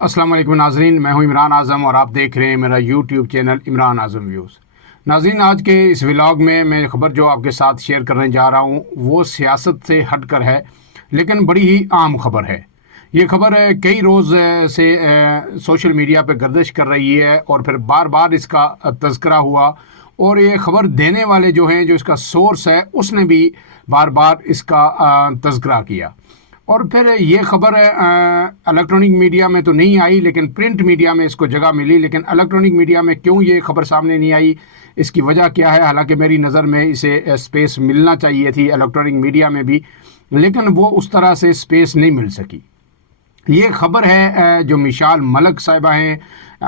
السلام علیکم ناظرین، میں ہوں عمران اعظم اور آپ دیکھ رہے ہیں میرا یوٹیوب چینل عمران اعظم ویوز۔ ناظرین، آج کے اس ولاگ میں خبر جو آپ کے ساتھ شیئر کرنے جا رہا ہوں وہ سیاست سے ہٹ کر ہے، لیکن بڑی ہی عام خبر ہے۔ یہ خبر کئی روز سے سوشل میڈیا پہ گردش کر رہی ہے اور پھر بار بار اس کا تذکرہ ہوا، اور یہ خبر دینے والے جو ہیں، جو اس کا سورس ہے، اس نے بھی بار بار اس کا تذکرہ کیا۔ اور پھر یہ خبر الیکٹرانک میڈیا میں تو نہیں آئی، لیکن پرنٹ میڈیا میں اس کو جگہ ملی۔ لیکن الیکٹرانک میڈیا میں کیوں یہ خبر سامنے نہیں آئی، اس کی وجہ کیا ہے؟ حالانکہ میری نظر میں اسے اسپیس ملنا چاہیے تھی الیکٹرانک میڈیا میں بھی، لیکن وہ اس طرح سے اسپیس نہیں مل سکی۔ یہ خبر ہے جو مشال ملک صاحبہ ہیں،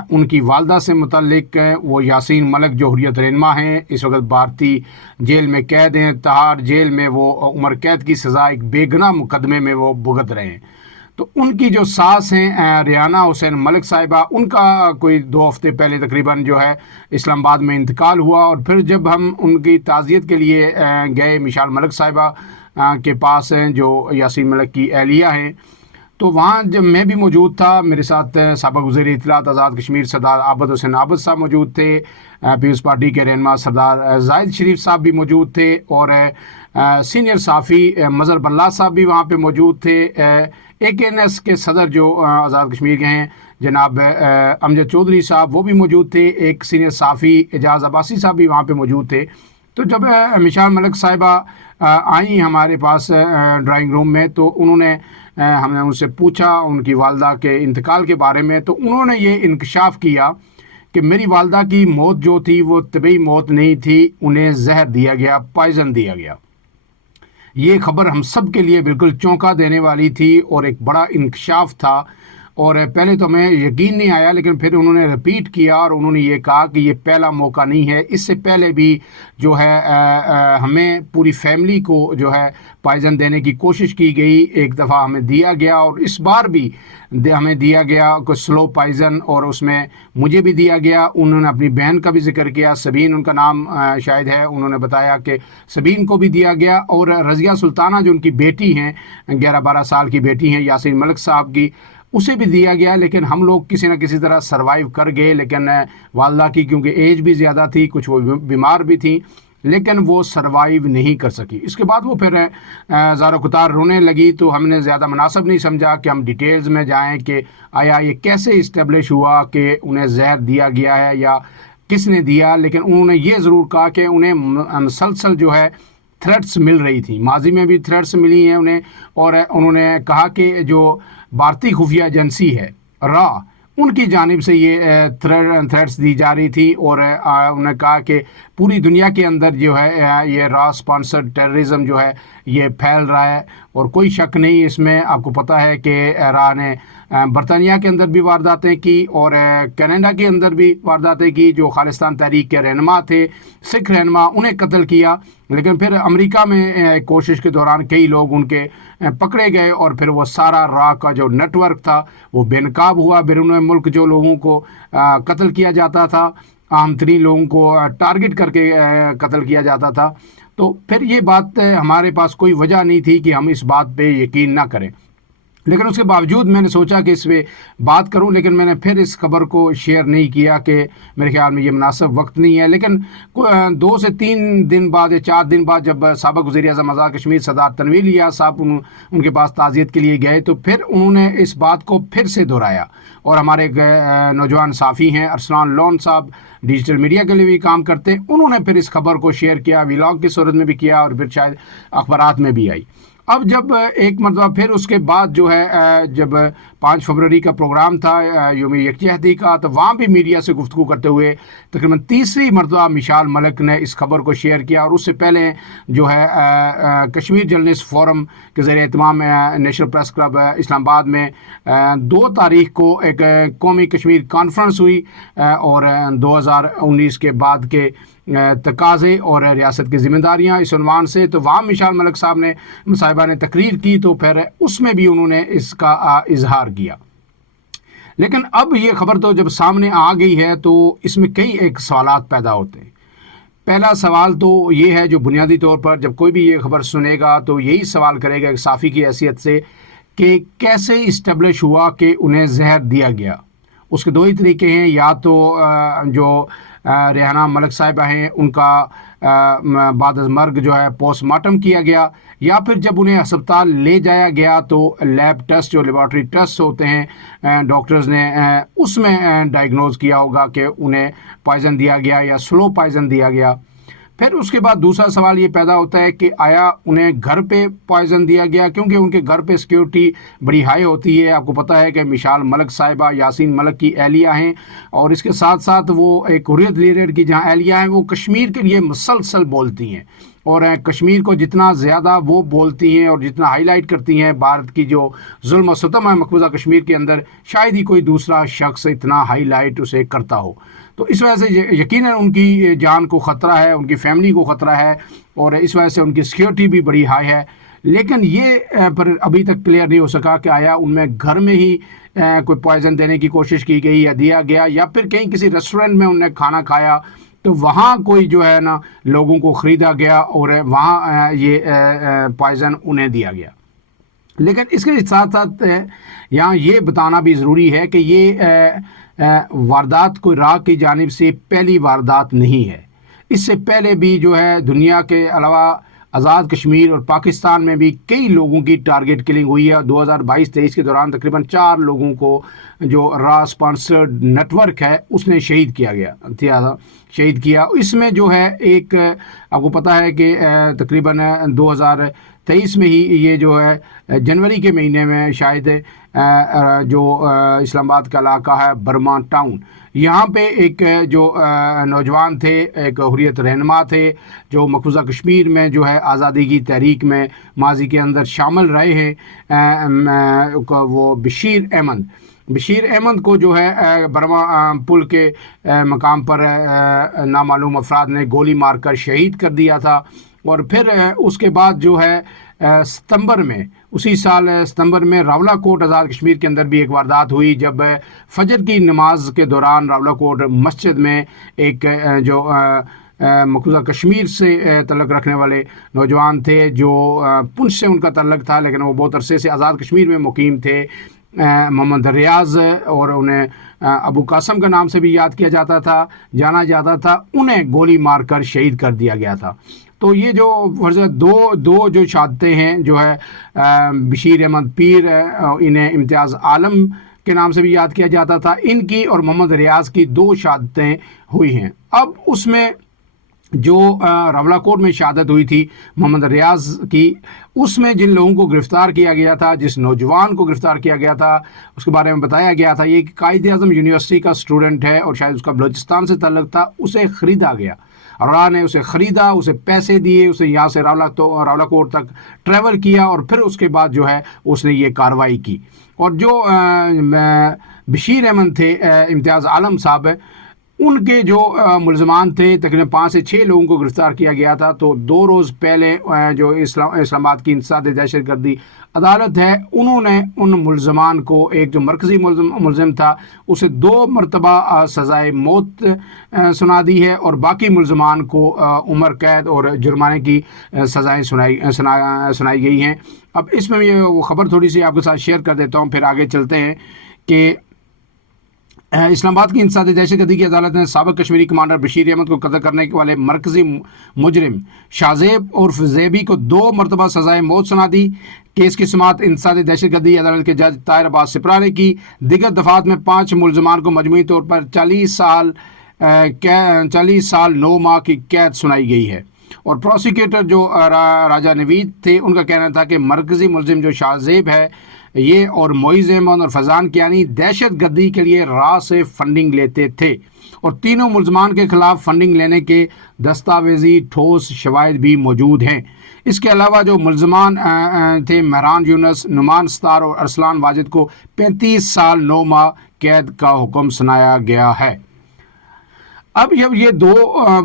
ان کی والدہ سے متعلق۔ وہ یاسین ملک جو حریت رہنما ہیں، اس وقت بھارتی جیل میں قید ہیں، تہاڑ جیل میں وہ عمر قید کی سزا ایک بے گناہ مقدمے میں وہ بھگت رہے ہیں۔ تو ان کی جو ساس ہیں ریانہ حسین ملک صاحبہ، ان کا کوئی 2 ہفتے پہلے تقریباً جو ہے اسلام آباد میں انتقال ہوا، اور پھر جب ہم ان کی تعزیت کے لیے گئے مشال ملک صاحبہ کے پاس ہیں جو یاسین ملک کی اہلیہ ہیں، تو وہاں جب میں بھی موجود تھا، میرے ساتھ سابق وزیر اطلاعات آزاد کشمیر سردار عابد حسین عابد صاحب موجود تھے، پیپلز پارٹی کے رہنما سردار زاہد شریف صاحب بھی موجود تھے، اور سینئر صحافی مظہر باللہ صاحب بھی وہاں پہ موجود تھے۔ AKNS کے صدر جو آزاد کشمیر کے ہیں جناب امجد چودھری صاحب، وہ بھی موجود تھے۔ ایک سینئر صحافی اعجاز عباسی صاحب بھی وہاں پہ موجود تھے۔ تو جب مشال ملک صاحبہ آئیں ہمارے پاس ڈرائنگ روم میں، تو انہوں نے ہم نے ان سے پوچھا ان کی والدہ کے انتقال کے بارے میں، تو انہوں نے یہ انکشاف کیا کہ میری والدہ کی موت جو تھی وہ طبعی موت نہیں تھی، انہیں زہر دیا گیا، پوائزن دیا گیا۔ یہ خبر ہم سب کے لیے بالکل چونکا دینے والی تھی اور ایک بڑا انکشاف تھا، اور پہلے تو ہمیں یقین نہیں آیا، لیکن پھر انہوں نے رپیٹ کیا اور انہوں نے یہ کہا کہ یہ پہلا موقع نہیں ہے، اس سے پہلے بھی جو ہے ہمیں پوری فیملی کو جو ہے پوائزن دینے کی کوشش کی گئی، ایک دفعہ ہمیں دیا گیا اور اس بار بھی ہمیں دیا گیا کوئی سلو پوائزن، اور اس میں مجھے بھی دیا گیا۔ انہوں نے اپنی بہن کا بھی ذکر کیا، سبین ان کا نام شاید ہے، انہوں نے بتایا کہ سبین کو بھی دیا گیا، اور رضیہ سلطانہ جو ان کی بیٹی ہیں، 11-12 سال کی بیٹی ہیں یاسین ملک صاحب کی، اسے بھی دیا گیا۔ لیکن ہم لوگ کسی نہ کسی طرح سروائیو کر گئے، لیکن والدہ کی کیونکہ ایج بھی زیادہ تھی، کچھ وہ بیمار بھی تھیں، لیکن وہ سروائیو نہیں کر سکی۔ اس کے بعد وہ پھر زار و قطار رونے لگی، تو ہم نے زیادہ مناسب نہیں سمجھا کہ ہم ڈیٹیلز میں جائیں کہ آیا یہ کیسے اسٹیبلش ہوا کہ انہیں زہر دیا گیا ہے یا کس نے دیا۔ لیکن انہوں نے یہ ضرور کہا کہ انہیں مسلسل جو ہے تھریٹس مل رہی تھیں، ماضی میں بھی تھریٹس ملی ہیں انہیں، اور انہوں نے کہا کہ جو بھارتی خفیہ ایجنسی ہے را، ان کی جانب سے یہ تھریٹس دی جا رہی تھی، اور انہوں نے کہا کہ پوری دنیا کے اندر جو ہے یہ را سپانسرڈ ٹیررزم جو ہے یہ پھیل رہا ہے، اور کوئی شک نہیں اس میں۔ آپ کو پتہ ہے کہ را نے برطانیہ کے اندر بھی وارداتیں کی اور کینیڈا کے اندر بھی وارداتیں کی، جو خالصتان تحریک کے رہنما تھے، سکھ رہنما، انہیں قتل کیا۔ لیکن پھر امریکہ میں کوشش کے دوران کئی لوگ ان کے پکڑے گئے، اور پھر وہ سارا را کا جو نیٹ ورک تھا وہ بے نقاب ہوا۔ بیرون ملک جو لوگوں کو قتل کیا جاتا تھا، عام ترین لوگوں کو ٹارگٹ کر کے قتل کیا جاتا تھا، تو پھر یہ بات ہمارے پاس کوئی وجہ نہیں تھی کہ ہم اس بات پہ یقین نہ کریں۔ لیکن اس کے باوجود میں نے سوچا کہ اس پہ بات کروں، لیکن میں نے پھر اس خبر کو شیئر نہیں کیا کہ میرے خیال میں یہ مناسب وقت نہیں ہے۔ لیکن 2 سے 3 دن بعد یا 4 دن بعد جب سابق وزیر اعظم آزاد کشمیر سردار تنویر الیاس صاحب ان کے پاس تعزیت کے لیے گئے، تو پھر انہوں نے اس بات کو پھر سے دہرایا، اور ہمارے نوجوان صحافی ہیں ارسلان لون صاحب، ڈیجیٹل میڈیا کے لیے بھی کام کرتے، انہوں نے پھر اس خبر کو شیئر کیا، ولاگ کی صورت میں بھی کیا، اور پھر شاید اخبارات میں بھی آئی۔ اب جب ایک مرتبہ پھر اس کے بعد جو ہے جب 5 فروری کا پروگرام تھا یوم یکجہتی کا، تو وہاں بھی میڈیا سے گفتگو کرتے ہوئے تقریباً تیسری مرتبہ مشال ملک نے اس خبر کو شیئر کیا، اور اس سے پہلے جو ہے کشمیر جرنلسٹ فورم کے زیر اہتمام نیشنل پریس کلب اسلام آباد میں 2 تاریخ کو ایک قومی کشمیر کانفرنس ہوئی، اور 2019 کے بعد کے تقاضے اور ریاست کی ذمہ داریاں اس عنوان سے، تو وہاں مشال ملک صاحبہ نے تقریر کی، تو پھر اس میں بھی انہوں نے اس کا اظہار کیا۔ لیکن اب یہ خبر تو جب سامنے آ گئی ہے تو اس میں کئی ایک سوالات پیدا ہوتے ہیں۔ پہلا سوال تو یہ ہے جو بنیادی طور پر جب کوئی بھی یہ خبر سنے گا تو یہی سوال کرے گا ایک صحافی کی حیثیت سے کہ کیسے اسٹیبلش ہوا کہ انہیں زہر دیا گیا۔ اس کے دو ہی طریقے ہیں، یا تو جو ریحانہ ملک صاحبہ ہیں ان کا بعد از مرگ جو ہے پوسٹ مارٹم کیا گیا، یا پھر جب انہیں ہسپتال لے جایا گیا تو لیب ٹیسٹ جو لیبارٹری ٹیسٹ ہوتے ہیں ڈاکٹرز نے اس میں ڈائگنوز کیا ہوگا کہ انہیں پوائزن دیا گیا یا سلو پوائزن دیا گیا۔ پھر اس کے بعد دوسرا سوال یہ پیدا ہوتا ہے کہ آیا انہیں گھر پہ پوائزن دیا گیا، کیونکہ ان کے گھر پہ سیکیورٹی بڑی ہائی ہوتی ہے۔ آپ کو پتہ ہے کہ مشال ملک صاحبہ یاسین ملک کی اہلیہ ہیں، اور اس کے ساتھ ساتھ وہ ایک حریت لیڈر کی جہاں اہلیہ ہیں وہ کشمیر کے لیے مسلسل بولتی ہیں، اور کشمیر کو جتنا زیادہ وہ بولتی ہیں اور جتنا ہائی لائٹ کرتی ہیں بھارت کی جو ظلم و ستم ہے مقبوضہ کشمیر کے اندر، شاید ہی کوئی دوسرا شخص اتنا ہائی لائٹ اسے کرتا ہو۔ تو اس وجہ سے یقیناً ان کی جان کو خطرہ ہے، ان کی فیملی کو خطرہ ہے، اور اس وجہ سے ان کی سیکیورٹی بھی بڑی ہائی ہے۔ لیکن یہ پر ابھی تک کلیئر نہیں ہو سکا کہ آیا ان میں گھر میں ہی کوئی پوائزن دینے کی کوشش کی گئی یا دیا گیا، یا پھر کہیں کسی ریسٹورینٹ میں انہوں نے کھانا کھایا تو وہاں کوئی جو ہے نا لوگوں کو خریدا گیا اور وہاں یہ پوائزن انہیں دیا گیا۔ لیکن اس کے ساتھ ساتھ یہاں یہ بتانا بھی ضروری ہے کہ یہ واردات کوئی راہ کی جانب سے پہلی واردات نہیں ہے۔ اس سے پہلے بھی جو ہے دنیا کے علاوہ آزاد کشمیر اور پاکستان میں بھی کئی لوگوں کی ٹارگٹ کلنگ ہوئی ہے۔ 2022-23 کے دوران تقریباً 4 لوگوں کو جو را اسپانسرڈ نیٹ ورک ہے اس نے شہید کیا۔ اس میں جو ہے ایک آپ کو پتہ ہے کہ تقریباً 2023 میں ہی یہ جو ہے جنوری کے مہینے میں شاید جو اسلام آباد کا علاقہ ہے برما ٹاؤن، یہاں پہ ایک جو نوجوان تھے، ایک حریت رہنما تھے جو مقبوضہ کشمیر میں جو ہے آزادی کی تحریک میں ماضی کے اندر شامل رہے ہیں، وہ بشیر احمد کو جو ہے برما پل کے مقام پر نامعلوم افراد نے گولی مار کر شہید کر دیا تھا۔ اور پھر اس کے بعد جو ہے اسی سال ستمبر میں راولہ کوٹ آزاد کشمیر کے اندر بھی ایک واردات ہوئی، جب فجر کی نماز کے دوران راولہ کوٹ مسجد میں ایک جو مقبوضہ کشمیر سے تعلق رکھنے والے نوجوان تھے، جو پنچ سے ان کا تعلق تھا لیکن وہ بہت عرصے سے آزاد کشمیر میں مقیم تھے، محمد ریاض، اور انہیں ابو قاسم کا نام سے بھی یاد کیا جانا جاتا تھا، انہیں گولی مار کر شہید کر دیا گیا تھا۔ تو یہ جو دو جو شہادتیں ہیں جو ہے بشیر احمد پیر، انہیں امتیاز عالم کے نام سے بھی یاد کیا جاتا تھا، ان کی اور محمد ریاض کی 2 شہادتیں ہوئی ہیں۔ اب اس میں جو راولہ کوٹ میں شہادت ہوئی تھی محمد ریاض کی، اس میں جن لوگوں کو گرفتار کیا گیا تھا، جس نوجوان کو گرفتار کیا گیا تھا اس کے بارے میں بتایا گیا تھا یہ کہ قائد اعظم یونیورسٹی کا اسٹوڈنٹ ہے اور شاید اس کا بلوچستان سے تعلق تھا، اسے خریدا گیا، راہ نے اسے خریدا، اسے پیسے دیے، اسے یہاں سے راولہ کوٹ تک ٹریول کیا، اور پھر اس کے بعد جو ہے اس نے یہ کارروائی کی۔ اور جو بشیر احمد تھے، امتیاز عالم صاحب، ان کے جو ملزمان تھے تقریباً 5 سے 6 لوگوں کو گرفتار کیا گیا تھا۔ تو 2 روز پہلے جو اسلام آباد کی انسداد دہشت گردی عدالت ہے، انہوں نے ان ملزمان کو، ایک جو مرکزی ملزم تھا اسے 2 مرتبہ سزائے موت سنا دی ہے، اور باقی ملزمان کو عمر قید اور جرمانے کی سزائیں سنائی گئی ہیں۔ اب اس میں وہ خبر تھوڑی سی آپ کے ساتھ شیئر کر دیتا ہوں، پھر آگے چلتے ہیں کہ اسلام آباد کی انسداد دہشت گردی کی عدالت نے سابق کشمیری کمانڈر بشیر احمد کو قتل کرنے والے مرکزی مجرم شاہزیب عرف زیبی کو 2 مرتبہ سزائے موت سنا دی۔ کیس کی سماعت انسداد دہشت گردی عدالت کے جج طاہر عباس سپرا نے کی۔ دیگر دفعات میں 5 ملزمان کو مجموعی طور پر 40 سال 9 ماہ کی قید سنائی گئی ہے، اور پروسیکیوٹر جو راجہ نوید تھے ان کا کہنا تھا کہ مرکزی ملزم جو شاہزیب ہے یہ اور معیز احمد اور فیضان کیانی دہشت گردی کے لیے راہ سے فنڈنگ لیتے تھے، اور تینوں ملزمان کے خلاف فنڈنگ لینے کے دستاویزی ٹھوس شواہد بھی موجود ہیں۔ اس کے علاوہ جو ملزمان تھے مہران یونس، نعمان ستار اور ارسلان واجد کو 35 سال 9 ماہ قید کا حکم سنایا گیا ہے۔ اب جب یہ 2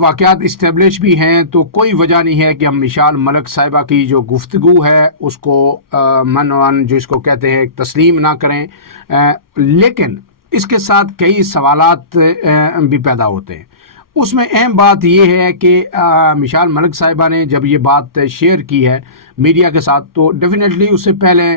واقعات اسٹیبلش بھی ہیں تو کوئی وجہ نہیں ہے کہ ہم مشال ملک صاحبہ کی جو گفتگو ہے اس کو جو اس کو کہتے ہیں تسلیم نہ کریں، لیکن اس کے ساتھ کئی سوالات بھی پیدا ہوتے ہیں۔ اس میں اہم بات یہ ہے کہ مشال ملک صاحبہ نے جب یہ بات شیئر کی ہے میڈیا کے ساتھ تو ڈیفینیٹلی اس سے پہلے